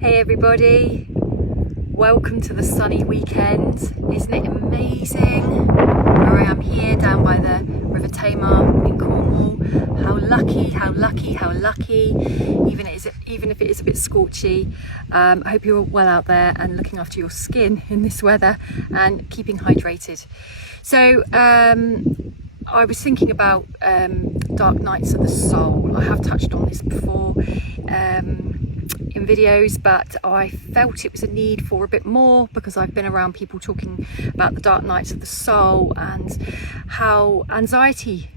Hey everybody, welcome to the sunny weekend. Isn't it amazing? Where I am here down by the River Tamar in Cornwall. How lucky, how lucky, how lucky, even if it is a bit scorchy. I hope you're well out there and looking after your skin in this weather and keeping hydrated. So I was thinking about dark nights of the soul. I have touched on this before in videos, but I felt it was a need for a bit more because I've been around people talking about the dark nights of the soul and how anxiety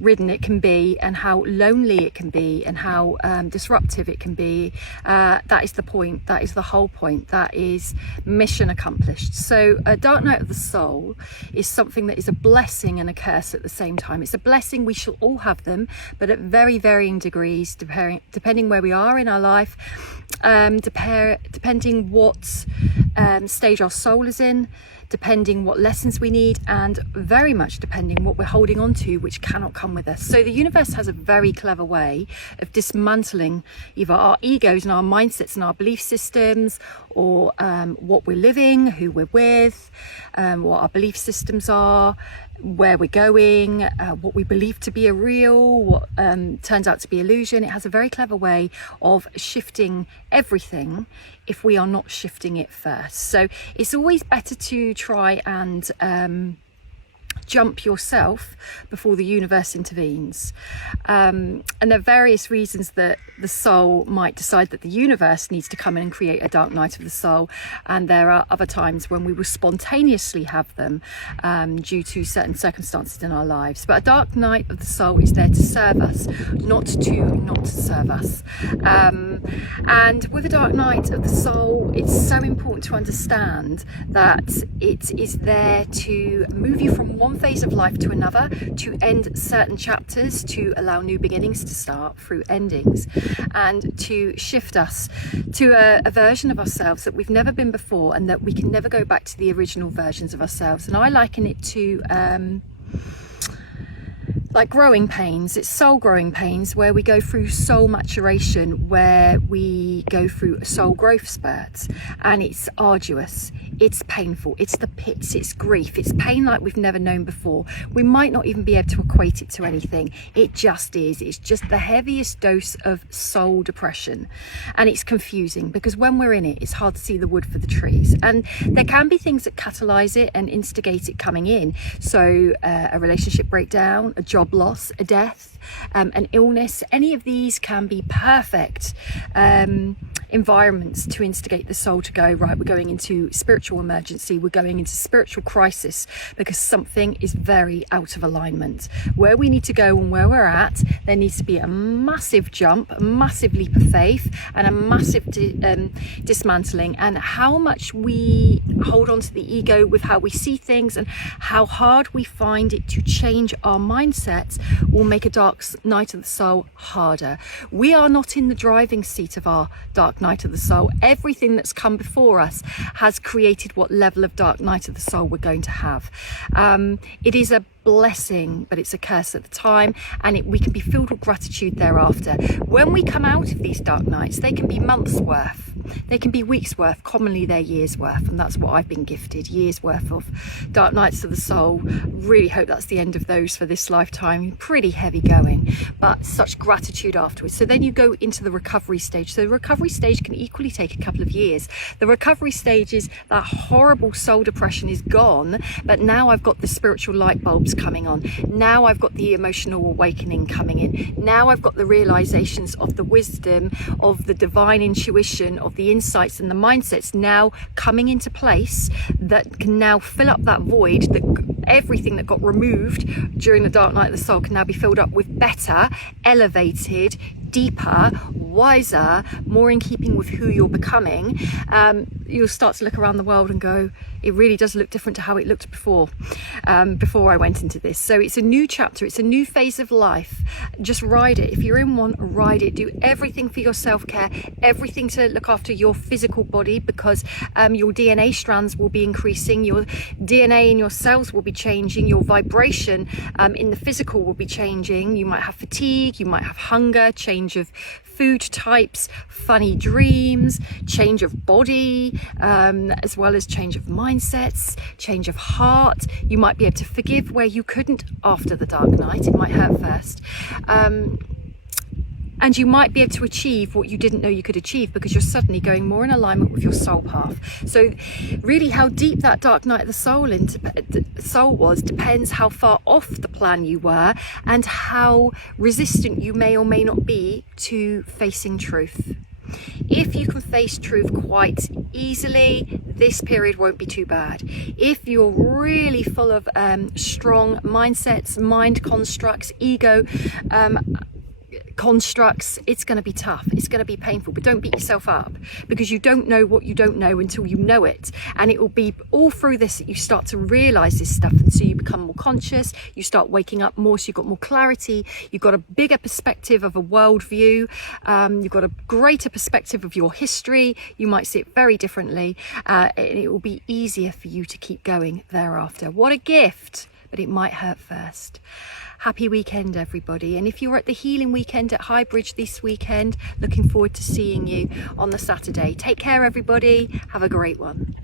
ridden it can be and how lonely it can be and how disruptive it can be. That is the point, that is the whole point, that is mission accomplished. So a dark night of the soul is something that is a blessing and a curse at the same time. It's a blessing, we shall all have them, but at very varying degrees depending where we are in our life, depending what stage our soul is in, depending what lessons we need, and very much depending what we're holding on to, which cannot come with us. So the universe has a very clever way of dismantling either our egos and our mindsets and our belief systems, or what we're living, who we're with, what our belief systems are, where we're going, what we believe to be a real, what turns out to be illusion. It has a very clever way of shifting everything if we are not shifting it first. So it's always better to try and jump yourself before the universe intervenes. And there are various reasons that the soul might decide that the universe needs to come in and create a dark night of the soul, and there are other times when we will spontaneously have them due to certain circumstances in our lives. But a dark night of the soul is there to serve us, not to serve us. And with a dark night of the soul, it's so important to understand that it is there to move you from one phase of life to another, to end certain chapters, to allow new beginnings to start through endings, and to shift us to a version of ourselves that we've never been before, and that we can never go back to the original versions of ourselves. And I liken it to like growing pains. It's soul growing pains, where we go through soul maturation, where we go through soul growth spurts, and it's arduous, it's painful, it's the pits, it's grief, it's pain like we've never known before. We might not even be able to equate it to anything. It just is. It's just the heaviest dose of soul depression, and it's confusing because when we're in it, it's hard to see the wood for the trees, and there can be things that catalyze it and instigate it coming in. So a relationship breakdown, a job loss, a death, an illness, any of these can be perfect environments to instigate the soul to go, right, we're going into spiritual emergency, we're going into spiritual crisis, because something is very out of alignment. Where we need to go and where we're at, there needs to be a massive jump, a massive leap of faith, and a massive dismantling. And how much we hold on to the ego with how we see things and how hard we find it to change our mindsets will make a dark night of the soul harder. We are not in the driving seat of our dark night of the soul. Everything that's come before us has created what level of dark night of the soul we're going to have. It is a blessing, but it's a curse at the time, and we can be filled with gratitude thereafter. When we come out of these dark nights, they can be months worth, they can be weeks worth, commonly they're years worth, and that's what I've been gifted, years worth of dark nights of the soul. Really hope that's the end of those for this lifetime. Pretty heavy going, but such gratitude afterwards. So then you go into the recovery stage. So the recovery stage can equally take a couple of years. The recovery stage is that horrible soul depression is gone, but now I've got the spiritual light bulbs coming on. Now I've got the emotional awakening coming in. Now I've got the realizations of the wisdom, of the divine intuition, of the insights and the mindsets now coming into place that can now fill up that void, that everything that got removed during the dark night of the soul can now be filled up with better, elevated, deeper, wiser, more in keeping with who you're becoming. You'll start to look around the world and go, it really does look different to how it looked before I went into this. So it's a new chapter, it's a new phase of life. Just ride it. If you're in one, ride it. Do everything for your self-care, everything to look after your physical body, because your DNA strands will be increasing, your DNA in your cells will be changing, your vibration in the physical will be changing. You might have fatigue, you might have hunger, change change of food types, funny dreams, change of body, as well as change of mindsets, change of heart. You might be able to forgive where you couldn't after the dark night. It might hurt first. And you might be able to achieve what you didn't know you could achieve because you're suddenly going more in alignment with your soul path. So really how deep that dark night of the soul was depends how far off the plan you were and how resistant you may or may not be to facing truth. If you can face truth quite easily, this period won't be too bad. If you're really full of strong mindsets, mind constructs, ego constructs, it's going to be tough, it's going to be painful, but don't beat yourself up because you don't know what you don't know until you know it. And it will be all through this that you start to realize this stuff, and so you become more conscious, you start waking up more, so you've got more clarity, you've got a bigger perspective of a worldview, you've got a greater perspective of your history, you might see it very differently, and it will be easier for you to keep going thereafter. What a gift, but it might hurt first. Happy weekend, everybody. And if you're at the Healing Weekend at Highbridge this weekend, looking forward to seeing you on the Saturday. Take care, everybody. Have a great one.